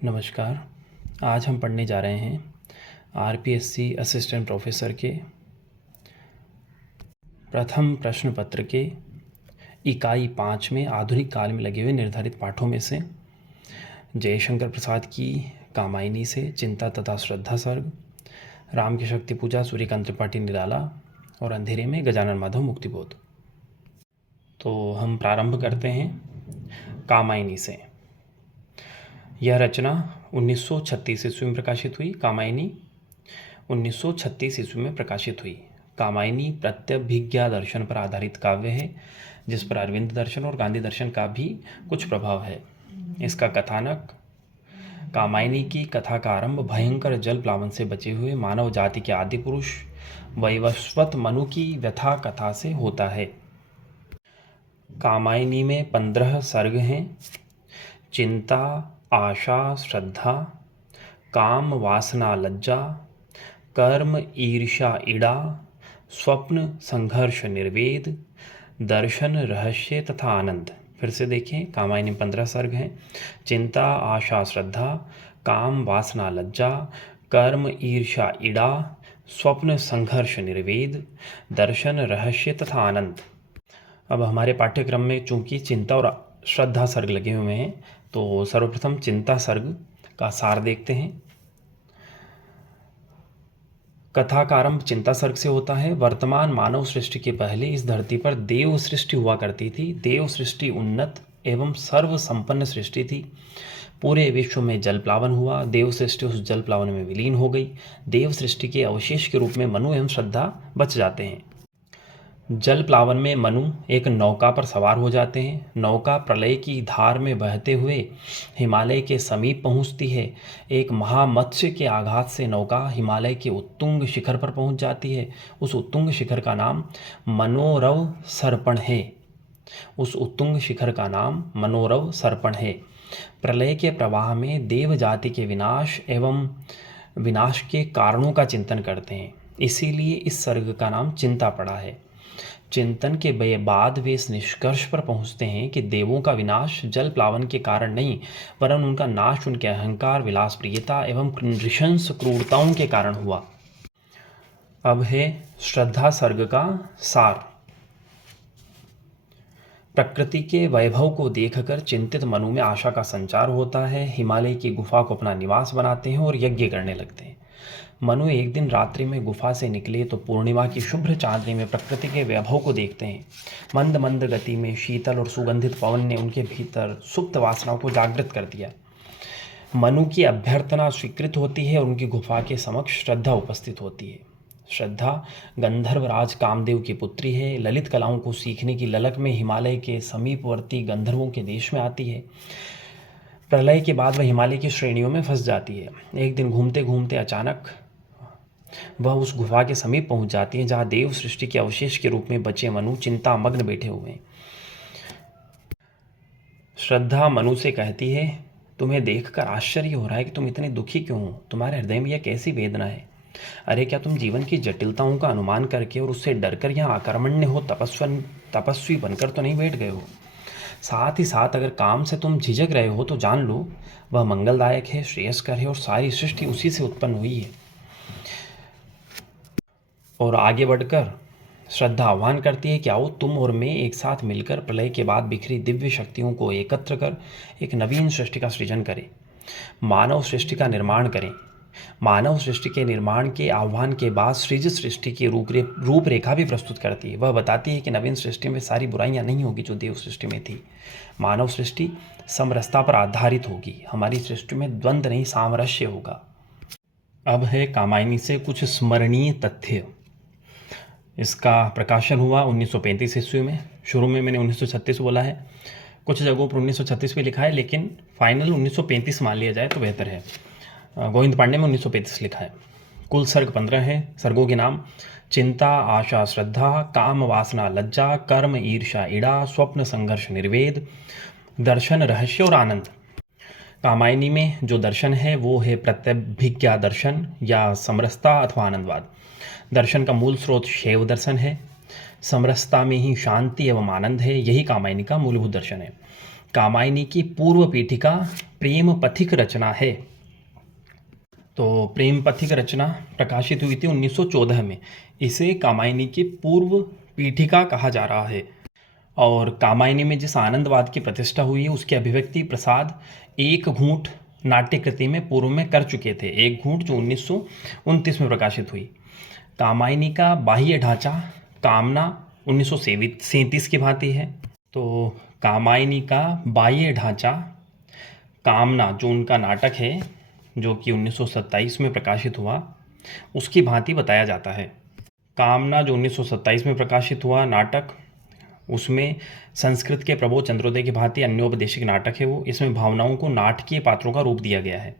नमस्कार। आज हम पढ़ने जा रहे हैं आरपीएससी असिस्टेंट प्रोफेसर के प्रथम प्रश्न पत्र के इकाई 5 में आधुनिक काल में लगे हुए निर्धारित पाठों में से जयशंकर प्रसाद की कामायनी से चिंता तथा श्रद्धा सर्ग, राम की शक्ति पूजा सूर्यकांत त्रिपाठी निराला और अंधेरे में गजानन माधव मुक्तिबोध। तो हम प्रारंभ करते हैं कामायनी से। यह रचना 1936 ईस्वी में प्रकाशित हुई। कामायनी 1936 ईस्वी में प्रकाशित हुई। कामायनी प्रत्यभिज्ञा दर्शन पर आधारित काव्य है, जिस पर अरविंद दर्शन और गांधी दर्शन का भी कुछ प्रभाव है। इसका कथानक कामायनी की कथा का आरंभ भयंकर जल प्लावन से बचे हुए मानव जाति के आदि पुरुष वैवस्वत मनु की व्यथा कथा से होता है। कामायनी में 15 सर्ग हैं। चिंता, आशा, श्रद्धा, काम, वासना, लज्जा, कर्म, ईर्ष्या, इड़ा, स्वप्न, संघर्ष, निर्वेद, दर्शन, रहस्य तथा आनंद। फिर से देखें, कामायनी 15 सर्ग हैं। चिंता, आशा, श्रद्धा, काम, वासना, लज्जा, कर्म, ईर्ष्या, इड़ा, स्वप्न, संघर्ष, निर्वेद, दर्शन, रहस्य तथा आनंद। अब हमारे पाठ्यक्रम में चूंकि चिंता और श्रद्धा सर्ग लगे हुए हैं, तो सर्वप्रथम चिंता सर्ग का सार देखते हैं। कथा का आरंभ चिंता सर्ग से होता है। वर्तमान मानव सृष्टि के पहले इस धरती पर देव सृष्टि हुआ करती थी। देव सृष्टि उन्नत एवं सर्व संपन्न सृष्टि थी। पूरे विश्व में जल प्लावन हुआ। देव सृष्टि उस जल प्लावन में विलीन हो गई। देव सृष्टि के अवशेष के रूप में मनु एवं श्रद्धा बच जाते हैं। जल प्लावन में मनु एक नौका पर सवार हो जाते हैं। नौका प्रलय की धार में बहते हुए हिमालय के समीप पहुंचती है। एक महामत्स्य के आघात से नौका हिमालय के उत्तुंग शिखर पर पहुंच जाती है। उस उत्तुंग शिखर का नाम मनोरव सर्पण है। उस उत्तुंग शिखर का नाम मनोरव सर्पण है। प्रलय के प्रवाह में देव जाति के विनाश एवं विनाश के कारणों का चिंतन करते हैं। इसीलिए इस सर्ग का नाम चिंता पड़ा है। चिंतन के बाद वे इस निष्कर्ष पर पहुंचते हैं कि देवों का विनाश जल प्लावन के कारण नहीं, वरन उनका नाश उनके अहंकार, विलास प्रियता एवं नृशंस क्रूरताओं के कारण हुआ। अब है श्रद्धा सर्ग का सार। प्रकृति के वैभव को देखकर चिंतित मनु में आशा का संचार होता है। हिमालय की गुफा को अपना निवास बनाते हैं और यज्ञ करने लगते हैं। मनु एक दिन रात्रि में गुफा से निकले तो पूर्णिमा की शुभ्र चांदनी में प्रकृति के वैभव को देखते हैं। मंद मंद गति में शीतल और सुगंधित पवन ने उनके भीतर सुप्त वासनाओं को जागृत कर दिया। मनु की अभ्यर्थना स्वीकृत होती है और उनकी गुफा के समक्ष श्रद्धा उपस्थित होती है। श्रद्धा गंधर्वराज कामदेव की पुत्री है। ललित कलाओं को सीखने की ललक में हिमालय के समीपवर्ती गंधर्वों के देश में आती है। प्रलय के बाद वह हिमालय की श्रेणियों में फंस जाती है। एक दिन घूमते घूमते अचानक वह उस गुफा के समीप पहुंच जाती है, जहां देव सृष्टि के अवशेष के रूप में बचे मनु चिंता मग्न बैठे हुए हैं। श्रद्धा मनु से कहती है, तुम्हें देखकर आश्चर्य हो रहा है कि तुम इतने दुखी क्यों हो। तुम्हारे हृदय में यह कैसी वेदना है। अरे क्या तुम जीवन की जटिलताओं का अनुमान करके और उससे डरकर यहाँ आकर्मण्य हो तपस्वी बनकर तो नहीं बैठ गए हो। साथ ही साथ अगर काम से तुम झिझक रहे हो तो जान लो वह मंगलदायक है, श्रेयस्कर है और सारी सृष्टि उसी से उत्पन्न हुई है। और आगे बढ़कर श्रद्धा आह्वान करती है कि आओ तुम और मैं एक साथ मिलकर प्रलय के बाद बिखरी दिव्य शक्तियों को एकत्र कर एक नवीन सृष्टि का सृजन करें, मानव सृष्टि का निर्माण करें। मानव सृष्टि के निर्माण के आह्वान के बाद सृजित सृष्टि की रूपरेखा भी प्रस्तुत करती है। वह बताती है कि नवीन सृष्टि में सारी बुराइयां नहीं होगी जो देव सृष्टि में थी। मानव सृष्टि समरसता पर आधारित होगी। हमारी सृष्टि में द्वंद्व नहीं, सामरस्य होगा। अब है कामायनी से कुछ स्मरणीय तथ्य। इसका प्रकाशन हुआ 1935 ईस्वी में। शुरू में मैंने 1936 बोला है, कुछ जगहों पर 1936 भी लिखा है, लेकिन फाइनल 1935 मान लिया जाए तो बेहतर है। गोविंद पांडे में 1935 लिखा है। कुल सर्ग 15 है। सर्गों के नाम चिंता, आशा, श्रद्धा, काम, वासना, लज्जा, कर्म, ईर्ष्या, इड़ा, स्वप्न, संघर्ष, निर्वेद, दर्शन, रहस्य और आनंद। कामायनी में जो दर्शन है वो है प्रत्यभिज्ञा दर्शन या समरसता अथवा आनंदवाद। दर्शन का मूल स्रोत शैव दर्शन है। समरसता में ही शांति एवं आनंद है। यही कामायनी का मूलभूत दर्शन है। कामायनी की पूर्व पीठिका प्रेम पथिक रचना है। तो प्रेम पथिक रचना प्रकाशित हुई थी 1914 में। इसे कामायनी की पूर्व पीठिका कहा जा रहा है। और कामायनी में जिस आनंदवाद की प्रतिष्ठा हुई है उसकी अभिव्यक्ति प्रसाद एक घूंट नाट्य कृति में पूर्व में कर चुके थे। एक घूंट जो 1929 में प्रकाशित हुई। कामायनी का बाह्य ढांचा कामना 1937 की भांति है। तो कामायनी का बाह्य ढांचा कामना जो उनका नाटक है जो कि 1927 में प्रकाशित हुआ उसकी भांति बताया जाता है। कामना जो 1927 में प्रकाशित हुआ नाटक, उसमें संस्कृत के प्रबोध चंद्रोदय की भांति अन्योपदेशिक नाटक है वो। इसमें भावनाओं को नाटकीय पात्रों का रूप दिया गया है।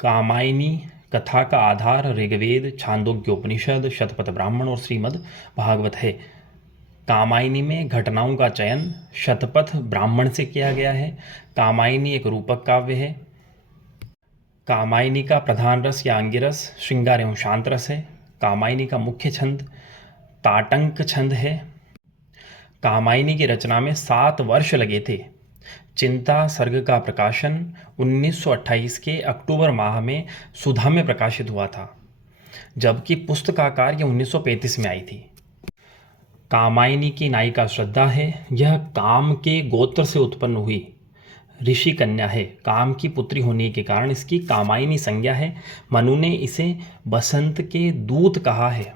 कामायनी कथा का आधार ऋग्वेद, छांदोग्योपनिषद, शतपथ ब्राह्मण और श्रीमद् भागवत है। कामायनी में घटनाओं का चयन शतपथ ब्राह्मण से किया गया है। कामायनी एक रूपक काव्य है। कामायनी का प्रधान रस या अंगिरस श्रृंगार एवं शांत रस है। कामायनी का मुख्य छंद ताटंक छंद है। कामायनी की रचना में 7 वर्ष लगे थे। चिंता सर्ग का प्रकाशन 1928 के अक्टूबर माह में सुधा में प्रकाशित हुआ था, जबकि पुस्तकाकार ये 1935 में आई थी। कामायनी की नायिका श्रद्धा है। यह काम के गोत्र से उत्पन्न हुई ऋषि कन्या है। काम की पुत्री होने के कारण इसकी कामायनी संज्ञा है। मनु ने इसे बसंत के दूत कहा है।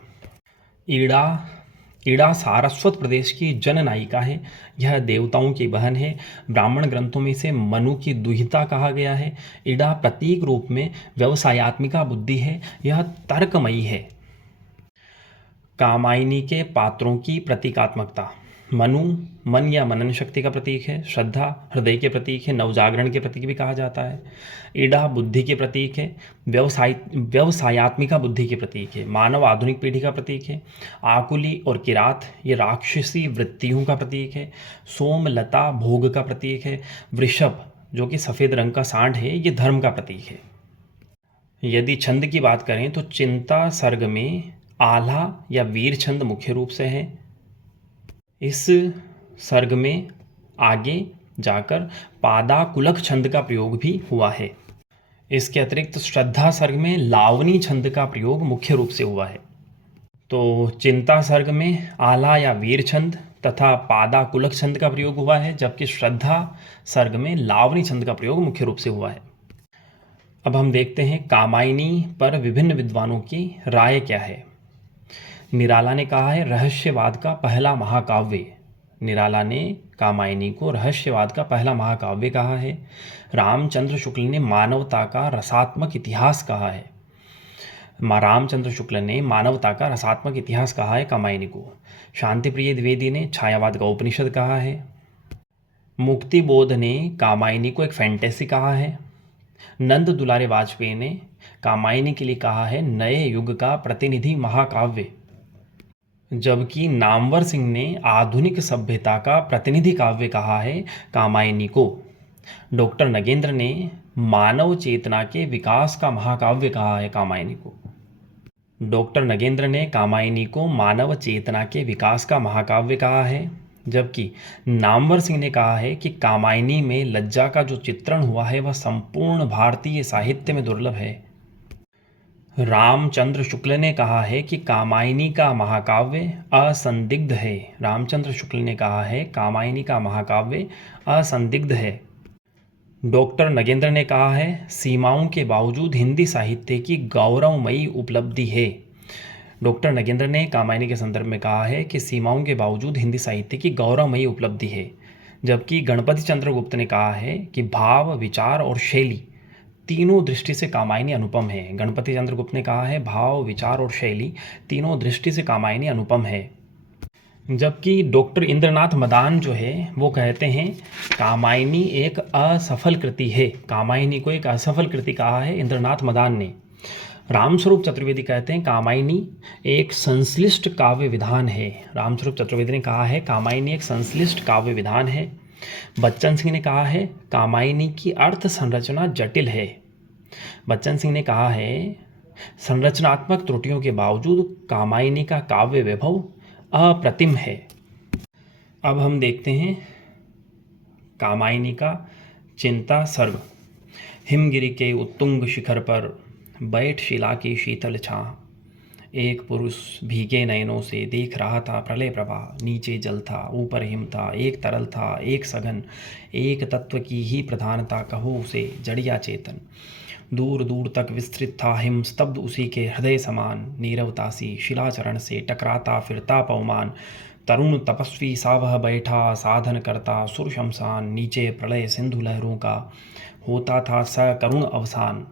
ईड़ा सारस्वत प्रदेश की जननायिका है। यह देवताओं की बहन है। ब्राह्मण ग्रंथों में इसे मनु की दुहिता कहा गया है। ईड़ा प्रतीक रूप में व्यवसायत्मिका बुद्धि है। यह तर्कमयी है। कामायनी के पात्रों की प्रतीकात्मकता मनु मन या मनन शक्ति का प्रतीक है। श्रद्धा हृदय के प्रतीक है। नवजागरण के प्रतीक भी कहा जाता है। ईड़ा बुद्धि के प्रतीक है। व्यवसायत्मिका बुद्धि के प्रतीक है। मानव आधुनिक पीढ़ी का प्रतीक है। आकुली और किरात ये राक्षसी वृत्तियों का प्रतीक है। सोमलता भोग का प्रतीक है। वृषभ जो कि सफ़ेद रंग का सांड है ये धर्म का प्रतीक है। यदि छंद की बात करें तो चिंता सर्ग में आल्हा या वीर छंद मुख्य रूप से है। इस सर्ग में आगे जाकर पादाकुलक छंद का प्रयोग भी हुआ है। इसके अतिरिक्त श्रद्धा सर्ग में लावनी छंद का प्रयोग मुख्य रूप से हुआ है। तो चिंता सर्ग में आला या वीर छंद तथा पादाकुलक छंद का प्रयोग हुआ है, जबकि श्रद्धा सर्ग में लावनी छंद का प्रयोग मुख्य रूप से हुआ है। अब हम देखते हैं कामायनी पर विभिन्न विद्वानों की राय क्या है। निराला ने कहा है रहस्यवाद का पहला महाकाव्य। निराला ने कामायनी को रहस्यवाद का पहला महाकाव्य कहा है। रामचंद्र शुक्ल ने मानवता का रसात्मक इतिहास कहा है। रामचंद्र शुक्ल ने मानवता का रसात्मक इतिहास कहा है कामायनी को। शांतिप्रिय द्विवेदी ने छायावाद का उपनिषद कहा है। मुक्तिबोध ने कामायनी को एक फैंटेसी कहा है। नंद दुलारे वाजपेयी ने कामायनी के लिए कहा है नए युग का प्रतिनिधि महाकाव्य, जबकि नामवर सिंह ने आधुनिक सभ्यता का प्रतिनिधि काव्य कहा है कामायनी को। डॉक्टर नगेंद्र ने मानव चेतना के विकास का महाकाव्य कहा है कामायनी को। डॉक्टर नगेंद्र ने कामायनी को मानव चेतना के विकास का महाकाव्य कहा है, जबकि नामवर सिंह ने कहा है कि कामायनी में लज्जा का जो चित्रण हुआ है वह संपूर्ण भारतीय साहित्य में दुर्लभ है। रामचंद्र शुक्ल ने कहा है कि कामायनी का महाकाव्य असंदिग्ध है। रामचंद्र शुक्ल ने कहा है कामायनी का महाकाव्य असंदिग्ध है। डॉक्टर नगेंद्र ने कहा है सीमाओं के बावजूद हिंदी साहित्य की गौरवमयी उपलब्धि है। डॉक्टर नगेंद्र ने कामायनी के संदर्भ में कहा है कि सीमाओं के बावजूद हिंदी साहित्य की गौरवमयी उपलब्धि है, जबकि गणपति चंद्र गुप्त ने कहा है कि भाव, विचार और शैली तीनों दृष्टि से कामायनी अनुपम है। गणपति चंद्र गुप्त ने कहा है भाव, विचार और शैली तीनों दृष्टि से कामायनी अनुपम है, जबकि डॉक्टर इंद्रनाथ मदान जो है वो कहते हैं कामायनी एक असफल कृति है। कामायनी को एक असफल कृति कहा है इंद्रनाथ मदान ने। रामस्वरूप चतुर्वेदी कहते हैं कामायनी एक संश्लिष्ट काव्य विधान है। रामस्वरूप चतुर्वेदी ने कहा है कामायनी एक संश्लिष्ट काव्य विधान है। बच्चन सिंह ने कहा है कामायनी की अर्थ संरचना जटिल है। बच्चन सिंह ने कहा है संरचनात्मक त्रुटियों के बावजूद कामायनी का काव्य वैभव अप्रतिम है। अब हम देखते हैं कामायनी का चिंता सर्ग। हिमगिरि के उत्तुंग शिखर पर बैठ शिला की शीतल छां, एक पुरुष भीगे नयनों से देख रहा था प्रलय प्रवाह। नीचे जल था, ऊपर हिम था, एक तरल था, एक सघन, एक तत्व की ही प्रधानता, कहो उसे जड़िया चेतन। दूर दूर तक विस्तृत था हिम स्तब्ध उसी के हृदय समान, नीरवतासी शिलाचरण से टकराता फिरता पवमान। तरुण तपस्वी सा वह बैठा साधन करता सुर शमशान, नीचे प्रलय सिंधु लहरों का होता था सकरुण अवसान।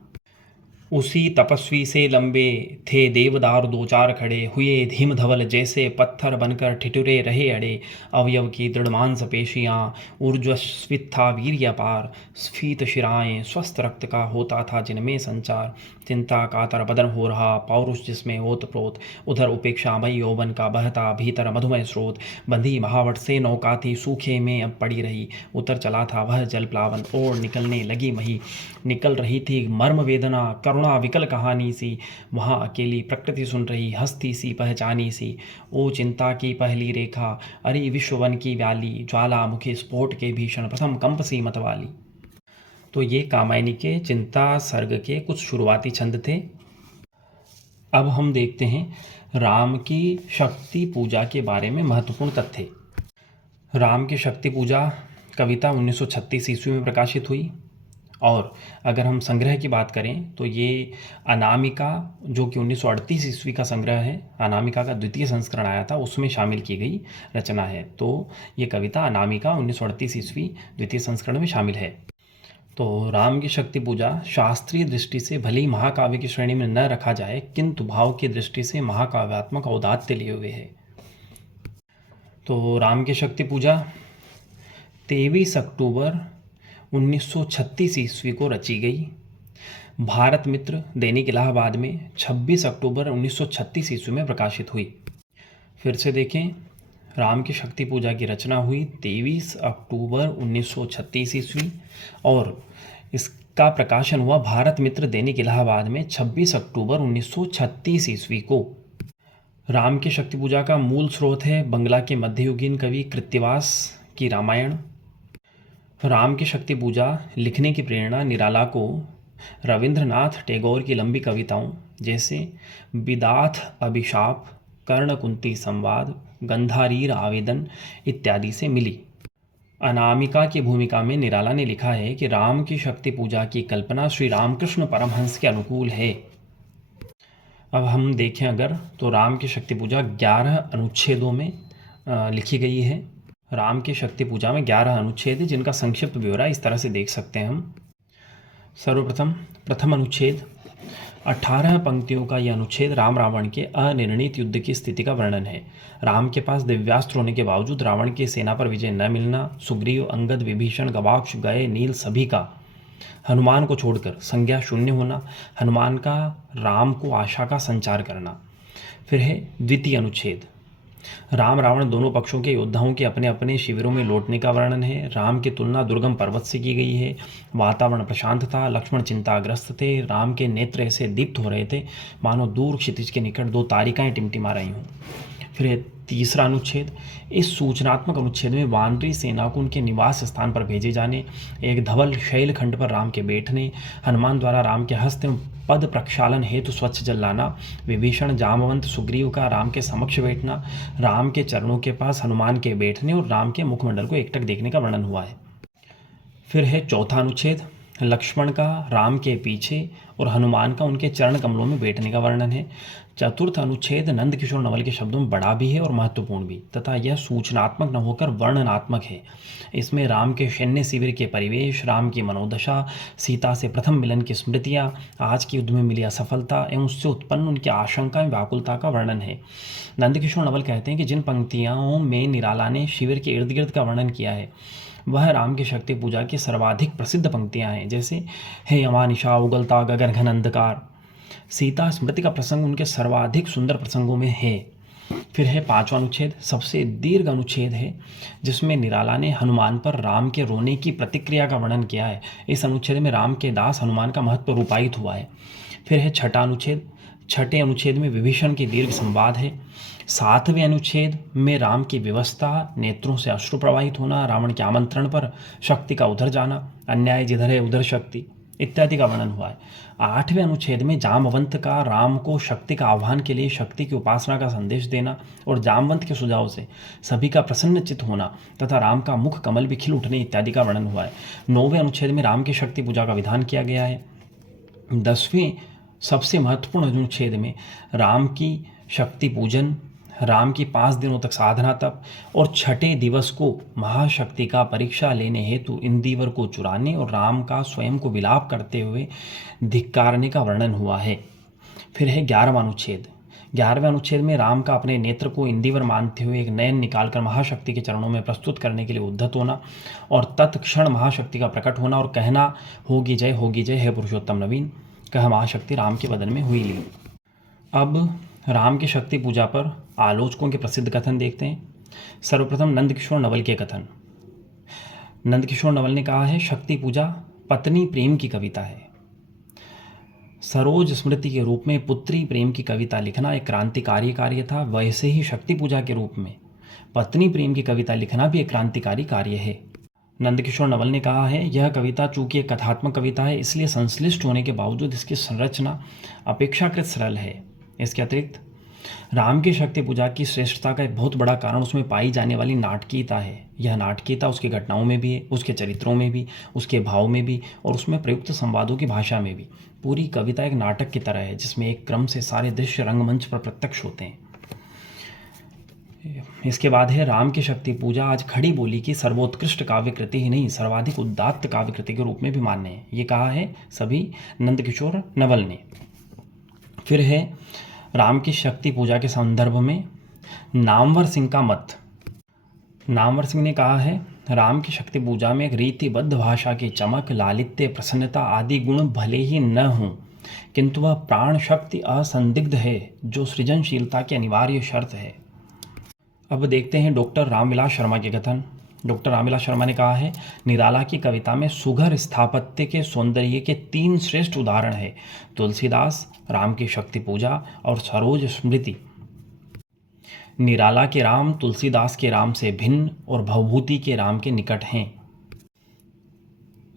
उसी तपस्वी से लंबे थे देवदार दो चार खड़े हुए, हिम धवल जैसे पत्थर बनकर ठिठुरे रहे अड़े। अवयव की दृढ़ मांसपेशियाँ ऊर्ध्वस्फीत था वीर्य अपार, स्फीत शिराएं स्वस्थ रक्त का होता था जिनमें संचार। चिंता कातर बदन हो रहा पौरुष जिसमें ओतप्रोत, उधर उपेक्षामय यौवन का बहता भीतर मधुमय स्रोत। बंधी महावट से नौका थी सूखे में अब पड़ी रही, उतर चला था वह जल प्लावन और निकलने लगी मही। निकल रही थी मर्म वेदना करुणा विकल कहानी सी, वहाँ अकेली प्रकृति सुन रही हस्ती सी पहचानी सी। ओ चिंता की पहली रेखा अरि विश्ववन की व्याली, ज्वालामुखी स्फोट के भीषण प्रथम कंप सी मतवाली। तो ये कामायनी के चिंता सर्ग के कुछ शुरुआती छंद थे। अब हम देखते हैं राम की शक्ति पूजा के बारे में महत्वपूर्ण तथ्य। राम की शक्ति पूजा कविता 1936 ईस्वी में प्रकाशित हुई, और अगर हम संग्रह की बात करें तो ये अनामिका जो कि 1938 ईस्वी का संग्रह है, अनामिका का द्वितीय संस्करण आया था, उसमें शामिल की गई रचना है। तो ये कविता अनामिका 1938 ईस्वी द्वितीय संस्करण में शामिल है। तो राम की शक्ति पूजा शास्त्रीय दृष्टि से भले ही महाकाव्य की श्रेणी में न रखा जाए, किंतु भाव की दृष्टि से महाकाव्यात्मक औदात्य लिए हुए है। तो राम की शक्ति पूजा 23 अक्टूबर 1936 ईस्वी को रची गई। भारत मित्र दैनिक इलाहाबाद में 26 अक्टूबर 1936 ईस्वी में प्रकाशित हुई। फिर से देखें, राम की शक्ति पूजा की रचना हुई 23 अक्टूबर 1936 ईस्वी, और इसका प्रकाशन हुआ भारत मित्र दैनिक इलाहाबाद में 26 अक्टूबर 1936 ईस्वी को। राम की शक्ति पूजा का मूल स्रोत है बंगला के मध्ययुगीन कवि कृत्तिवास की रामायण। राम की शक्ति पूजा लिखने की प्रेरणा निराला को रविंद्रनाथ टैगोर की लंबी कविताओं जैसे विदाथ अभिशाप, कर्णकुंती संवाद, गंधारीर आवेदन इत्यादि से मिली। अनामिका की भूमिका में निराला ने लिखा है कि राम की शक्ति पूजा की कल्पना श्री रामकृष्ण परमहंस के अनुकूल है। अब हम देखें अगर, तो राम की शक्ति पूजा 11 अनुच्छेदों में लिखी गई है। राम की शक्ति पूजा में 11 अनुच्छेद हैं, जिनका संक्षिप्त ब्यौरा इस तरह से देख सकते हैं हम। सर्वप्रथम प्रथम अनुच्छेद, 18 पंक्तियों का यह अनुच्छेद राम रावण के अनिर्णित युद्ध की स्थिति का वर्णन है। राम के पास दिव्यास्त्र होने के बावजूद रावण की सेना पर विजय न मिलना, सुग्रीव, अंगद, विभीषण, गवाक्ष, गए, नील सभी का हनुमान को छोड़कर संज्ञा शून्य होना, हनुमान का राम को आशा का संचार करना। फिर है द्वितीय अनुच्छेद, राम रावण दोनों पक्षों के योद्धाओं के अपने अपने शिविरों में लौटने का वर्णन है। राम की तुलना दुर्गम पर्वत से की गई है। वातावरण प्रशांत था, लक्ष्मण चिंताग्रस्त थे, राम के नेत्र ऐसे दीप्त हो रहे थे मानो दूर क्षितिज के निकट दो तारिकाएं टिमटिमा रही हों। फिर तीसरा अनुच्छेद, इस सूचनात्मक अनुच्छेद में वानरी सेना को उनके निवास स्थान पर भेजे जाने, एक धवल शैलखंड पर राम के बैठने, हनुमान द्वारा राम के हस्त पद प्रक्षालन हेतु स्वच्छ जल लाना, विभीषण, जामवंत, सुग्रीव का राम के समक्ष बैठना, राम के चरणों के पास हनुमान के बैठने और राम के मुखमंडल को एकटक देखने का वर्णन हुआ है। फिर है चौथा अनुच्छेद, लक्ष्मण का राम के पीछे और हनुमान का उनके चरण कमलों में बैठने का वर्णन है। चतुर्थ अनुच्छेद नंदकिशोर नवल के शब्दों में बड़ा भी है और महत्वपूर्ण भी, तथा यह सूचनात्मक न होकर वर्णनात्मक है। इसमें राम के सैन्य शिविर के परिवेश, राम की मनोदशा, सीता से प्रथम मिलन की स्मृतियाँ, आज के युद्ध में मिली असफलता एवं उससे उत्पन्न उनकी आशंका एवं व्याकुलता का वर्णन है। नंदकिशोर नवल कहते हैं कि जिन पंक्तियों में निराला ने शिविर के इर्द गिर्द का वर्णन किया है वह राम की शक्ति पूजा की सर्वाधिक प्रसिद्ध पंक्तियां हैं, जैसे हे अमानिशा उगलता गगन घन अंधकार। सीता स्मृति का प्रसंग उनके सर्वाधिक सुंदर प्रसंगों में है। फिर है पांचवा अनुच्छेद, सबसे दीर्घ अनुच्छेद है, जिसमें निराला ने हनुमान पर राम के रोने की प्रतिक्रिया का वर्णन किया है। इस अनुच्छेद में राम के दास हनुमान का महत्व रूपायित हुआ है। फिर है छठा अनुच्छेद, छठे अनुच्छेद में विभीषण की दीर्घ संवाद है। 7वें अनुच्छेद में राम की व्यवस्था, नेत्रों से अश्रु प्रवाहित होना, रावण के आमंत्रण पर शक्ति का उधर जाना, अन्याय जिधर है उधर शक्ति इत्यादि का वर्णन हुआ है। 8वें अनुच्छेद में जामवंत का राम को शक्ति का आह्वान के लिए शक्ति की उपासना का संदेश देना और जामवंत के सुझाव से सभी का प्रसन्नचित होना तथा राम का मुख कमल भी खिल उठने इत्यादि का वर्णन हुआ है। 9वें अनुच्छेद में राम की शक्ति पूजा का विधान किया गया है। 10वें सबसे महत्वपूर्ण अनुच्छेद में राम की शक्ति पूजन, राम की 5 दिनों तक साधना तप और छठे दिवस को महाशक्ति का परीक्षा लेने हेतु इंदिवर को चुराने और राम का स्वयं को विलाप करते हुए धिक्कारने का वर्णन हुआ है। फिर है 11वां अनुच्छेद। 11वें अनुच्छेद में राम का अपने नेत्र को इंदिवर मानते हुए एक नयन निकालकर महाशक्ति के चरणों में प्रस्तुत करने के लिए उद्धत होना और तत्क्षण महाशक्ति का प्रकट होना और कहना, होगी जय है पुरुषोत्तम नवीन, कह महाशक्ति राम के बदन में हुई लीन। अब राम की शक्ति पूजा पर आलोचकों के प्रसिद्ध कथन देखते हैं। सर्वप्रथम नंदकिशोर नवल के कथन। नंदकिशोर नवल ने कहा है, शक्ति पूजा पत्नी प्रेम की कविता है। सरोज स्मृति के रूप में पुत्री प्रेम की कविता लिखना एक क्रांतिकारी कार्य था, वैसे ही शक्ति पूजा के रूप में पत्नी प्रेम की कविता लिखना भी एक क्रांतिकारी कार्य है। नंदकिशोर नवल ने कहा है, यह कविता चूंकि एक कथात्मक कविता है इसलिए संश्लिष्ट होने के बावजूद इसकी संरचना अपेक्षाकृत सरल है। इसके अतिरिक्त राम की शक्ति पूजा की श्रेष्ठता का एक बहुत बड़ा कारण उसमें पाई जाने वाली नाटकीयता है। यह नाटकीयता उसकी घटनाओं में भी है, उसके चरित्रों में भी, उसके भाव में भी और उसमें प्रयुक्त संवादों की भाषा में भी। पूरी कविता एक नाटक की तरह है जिसमें एक क्रम से सारे दृश्य रंगमंच पर प्रत्यक्ष होते हैं। इसके बाद है राम की शक्ति पूजा आज खड़ी बोली की सर्वोत्कृष्ट काव्य कृति ही नहीं, सर्वाधिक उदात्त काव्य कृति के रूप में भी मान्य है। ये कहा है सभी नंदकिशोर नवल ने। फिर है राम की शक्ति पूजा के संदर्भ में नामवर सिंह का मत। नामवर सिंह ने कहा है, राम की शक्ति पूजा में एक रीतिबद्ध भाषा की चमक, लालित्य, प्रसन्नता आदि गुण भले ही न हों, किंतु वह प्राण शक्ति असंदिग्ध है जो सृजनशीलता की अनिवार्य शर्त है। अब देखते हैं डॉक्टर रामविलास शर्मा के कथन। डॉक्टर रामविलास शर्मा ने कहा है, निराला की कविता में सुघर स्थापत्य के सौंदर्य के 3 श्रेष्ठ उदाहरण है, तुलसीदास, राम की शक्ति पूजा और सरोज स्मृति। निराला के राम तुलसीदास के राम से भिन्न और भवभूति के राम के निकट हैं।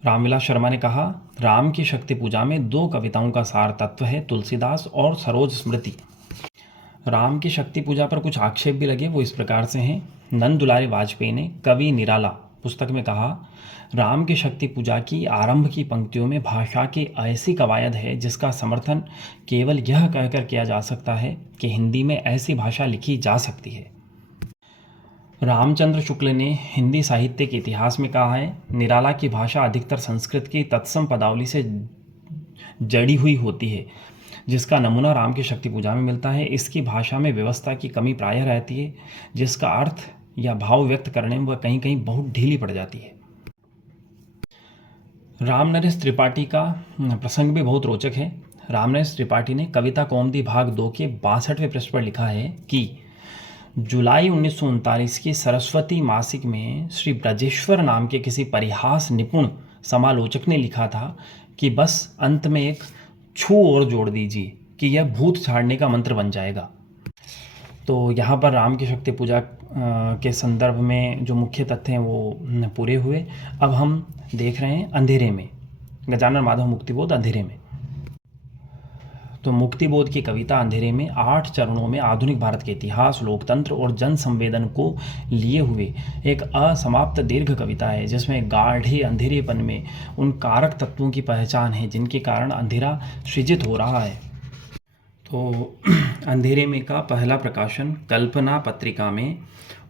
रामविलास शर्मा ने कहा, राम की शक्ति पूजा में 2 कविताओं का सार तत्व है, तुलसीदास और सरोज स्मृति। राम की शक्ति पूजा पर कुछ आक्षेप भी लगे, वो इस प्रकार से हैं। नंद दुलारे वाजपेयी ने कवि निराला पुस्तक में कहा, राम की शक्ति पूजा की आरंभ की पंक्तियों में भाषा की ऐसी कवायद है जिसका समर्थन केवल यह कहकर किया जा सकता है कि हिंदी में ऐसी भाषा लिखी जा सकती है। रामचंद्र शुक्ल ने हिंदी साहित्य के इतिहास में कहा है, निराला की भाषा अधिकतर संस्कृत की तत्सम पदावली से जड़ी हुई होती है, जिसका नमूना राम की शक्ति पूजा में मिलता है। इसकी भाषा में व्यवस्था की कमी प्रायः रहती है, जिसका अर्थ या भाव व्यक्त करने में वह कहीं कहीं बहुत ढीली पड़ जाती है। रामनरेश त्रिपाठी का प्रसंग भी बहुत रोचक है। रामनरेश त्रिपाठी ने कविता कौमुदी भाग 2 के 62वें पृष्ठ पर लिखा है कि जुलाई 1939 की सरस्वती मासिक में श्री ब्रजेश्वर नाम के किसी परिहास निपुण समालोचक ने लिखा था कि बस अंत में एक छू और जोड़ दीजिए कि यह भूत छाड़ने का मंत्र बन जाएगा। तो यहाँ पर राम की शक्ति पूजा के संदर्भ में जो मुख्य तथ्य हैं वो पूरे हुए। अब हम देख रहे हैं अंधेरे में, गजानन माधव मुक्तिबोध अंधेरे में। तो मुक्तिबोध की कविता अंधेरे में 8 चरणों में आधुनिक भारत के इतिहास, लोकतंत्र और जन संवेदन को लिए हुए एक असमाप्त दीर्घ कविता है, जिसमें गाढ़े अंधेरेपन में उन कारक तत्वों की पहचान है जिनके कारण अंधेरा सृजित हो रहा है। तो अंधेरे में का पहला प्रकाशन कल्पना पत्रिका में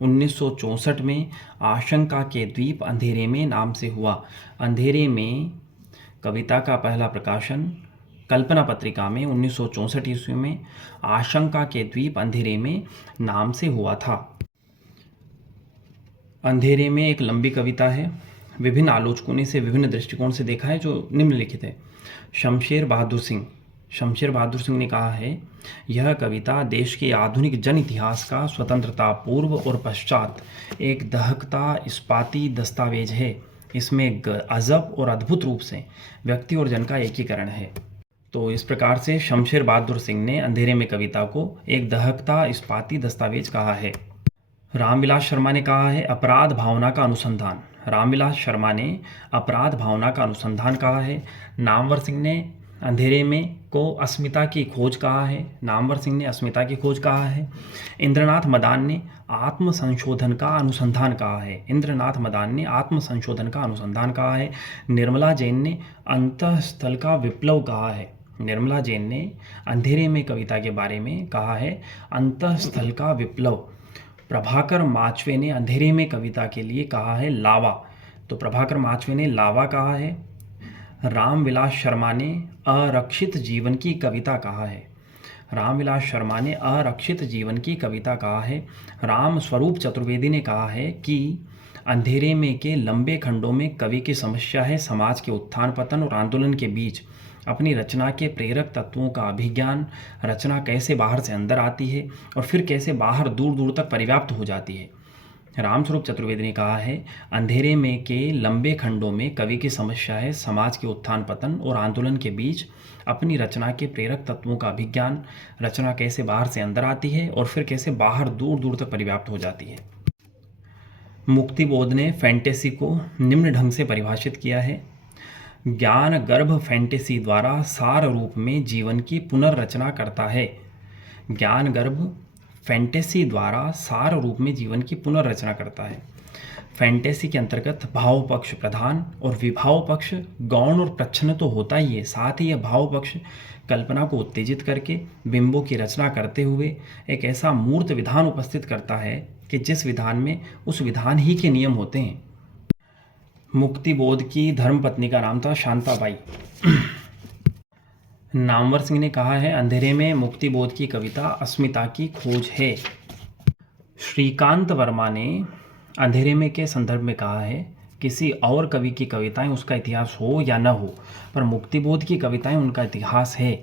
1964 में आशंका के द्वीप अंधेरे में नाम से हुआ। अंधेरे में कविता का पहला प्रकाशन कल्पना पत्रिका में 1964 ईस्वी में आशंका के द्वीप अंधेरे में नाम से हुआ था। अंधेरे में एक लंबी कविता है। विभिन्न आलोचकों ने इसे विभिन्न दृष्टिकोण से देखा है, जो निम्नलिखित है। शमशेर बहादुर सिंह ने कहा है, यह कविता देश के आधुनिक जन इतिहास का स्वतंत्रता पूर्व और पश्चात एक दहकता इस्पाती दस्तावेज है। इसमें अजब और अद्भुत रूप से व्यक्ति और जन का एकीकरण है। तो इस प्रकार से शमशेर बहादुर सिंह ने अंधेरे में कविता को एक दहकता इस्पाती दस्तावेज कहा है। रामविलास शर्मा ने कहा है अपराध भावना का अनुसंधान। रामविलास शर्मा ने अपराध भावना का अनुसंधान कहा है। नामवर सिंह ने अंधेरे में को अस्मिता की खोज कहा है। नामवर सिंह ने अस्मिता की खोज कहा है। इंद्रनाथ मदान ने आत्म संशोधन का अनुसंधान कहा है। इंद्रनाथ मदान ने आत्म संशोधन का अनुसंधान कहा है। निर्मला जैन ने अंतःस्थल का विप्लव कहा है। निर्मला जैन ने अंधेरे में कविता के बारे में कहा है अंतःस्थल का विप्लव। प्रभाकर माचवे ने अंधेरे में कविता के लिए कहा है लावा। तो प्रभाकर माचवे ने लावा कहा है। रामविलास शर्मा ने अरक्षित जीवन की कविता कहा है। रामविलास शर्मा ने अरक्षित जीवन की कविता कहा है। राम स्वरूप चतुर्वेदी ने कहा है कि अंधेरे में के लंबे खंडों में कवि की समस्या है समाज के उत्थान पतन और आंदोलन के बीच अपनी रचना के प्रेरक तत्वों का अभिज्ञान। रचना कैसे बाहर से अंदर आती है और फिर कैसे बाहर दूर दूर तक परिव्याप्त हो जाती है। रामस्वरूप चतुर्वेदी ने कहा है अंधेरे में के लंबे खंडों में कवि की समस्या है समाज के उत्थान पतन और आंदोलन के बीच अपनी रचना के प्रेरक तत्वों का अभिज्ञान। रचना कैसे बाहर से अंदर आती है और फिर कैसे बाहर दूर दूर तक परिव्याप्त हो जाती है। मुक्तिबोध ने फैंटेसी को निम्न ढंग से परिभाषित किया है। ज्ञान गर्भ फैंटेसी द्वारा सार रूप में जीवन की पुनर्रचना करता है। ज्ञान गर्भ फैंटेसी द्वारा सार रूप में जीवन की पुनर्रचना करता है। फैंटेसी के अंतर्गत भाव पक्ष प्रधान और विभाव पक्ष गौण और प्रच्छन्न तो होता ही है, साथ ही यह भाव पक्ष कल्पना को उत्तेजित करके बिंबों की रचना करते हुए एक ऐसा मूर्त विधान उपस्थित करता है कि जिस विधान में उस विधान ही के नियम होते हैं। मुक्तिबोध की धर्मपत्नी का नाम था शांताबाई। नामवर सिंह ने कहा है अंधेरे में मुक्तिबोध की कविता अस्मिता की खोज है। श्रीकांत वर्मा ने अंधेरे में के संदर्भ में कहा है किसी और कवि की कविताएं उसका इतिहास हो या न हो, पर मुक्तिबोध की कविताएं उनका इतिहास है।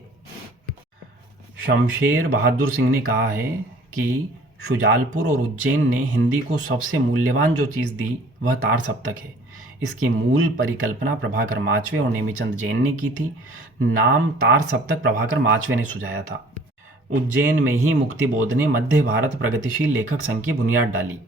शमशेर बहादुर सिंह ने कहा है कि शुजालपुर और उज्जैन ने हिंदी को सबसे मूल्यवान जो चीज़ दी वह तार सप्तक है। इसकी मूल परिकल्पना प्रभाकर माचवे और नेमीचंद जैन ने की थी। नाम तार सप्तक प्रभाकर माचवे ने सुझाया था। उज्जैन में ही मुक्तिबोध ने मध्य भारत प्रगतिशील लेखक संघ की बुनियाद डाली।